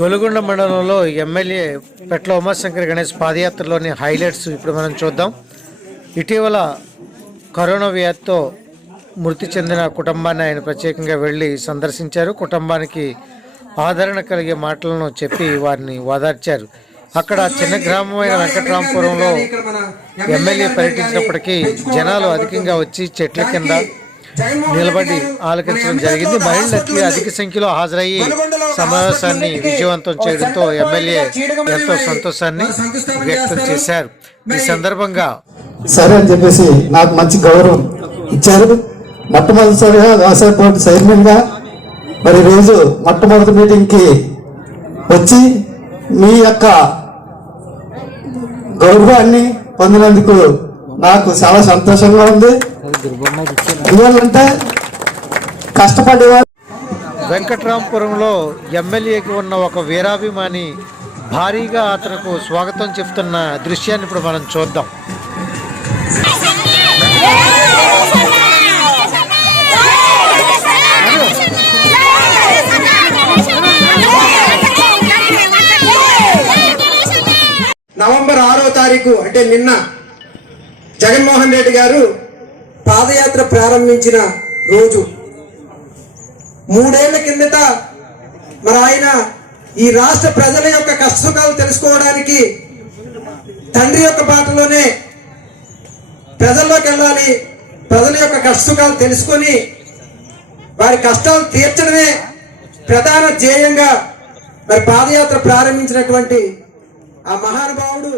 గొలుగొండ మండలంలో ఎమ్మెల్యే పెట్ల ఉమాశంకర్ గణేష్ పాదయాత్రలోని హైలైట్స్ ఇప్పుడు మనం చూద్దాం. ఇటీవల కరోనా వ్యాధితో మృతి చెందిన కుటుంబాన్ని ఆయన ప్రత్యేకంగా వెళ్ళి సందర్శించారు. కుటుంబానికి ఆదరణ కలిగే మాటలను చెప్పి వారిని ఓదార్చారు. అక్కడ చిన్న గ్రామమైన వెంకట్రామపురంలో ఎమ్మెల్యే పర్యటించినప్పటికీ జనాలు అధికంగా వచ్చి చెట్ల కింద నిలబడి ఆలకించడం జరిగింది. మహిళలకి అధిక సంఖ్యలో హాజరయ్యి సమావేశాన్ని విజయవంతం చేయడంతో ఎమ్మెల్యే ఎంతో సంతోషాన్ని వ్యక్తం చేశారు. ఈ సందర్భంగా సరే అని చెప్పేసి నాకు మంచి గౌరవం ఇచ్చారు. మొట్టమొదటిసారిగా వ్యవసాయ బోర్డు చైర్మన్ గా మరి రోజు మొట్టమొదటి మీటింగ్ కి వచ్చి మీ యొక్క గౌరవాన్ని పొందినందుకు నాకు చాలా సంతోషంగా ఉంది. ఎందుకంటే కష్టపడేవారు. వెంకట్రామపురంలో ఎమ్మెల్యేకి ఉన్న ఒక వీరాభిమాని భారీగా అతనికి స్వాగతం చెప్తున్న దృశ్యాన్ని ఇప్పుడు మనం చూద్దాం. నవంబర్ 6వ తారీఖు అంటే నిన్న జగన్మోహన్ రెడ్డి గారు పాదయాత్ర ప్రారంభించిన రోజు. 3 ఏళ్ల కిందట మరి ఆయన ఈ రాష్ట్ర ప్రజల యొక్క కష్టసుఖాలు తెలుసుకోవడానికి తండ్రి యొక్క బాటలోనే ప్రజల్లోకి వెళ్ళాలి, ప్రజల యొక్క కష్టసుఖాలు తెలుసుకొని వారి కష్టాలు తీర్చడమే ప్రధాన ధ్యేయంగా మరి పాదయాత్ర ప్రారంభించినటువంటి ఆ మహానుభావుడు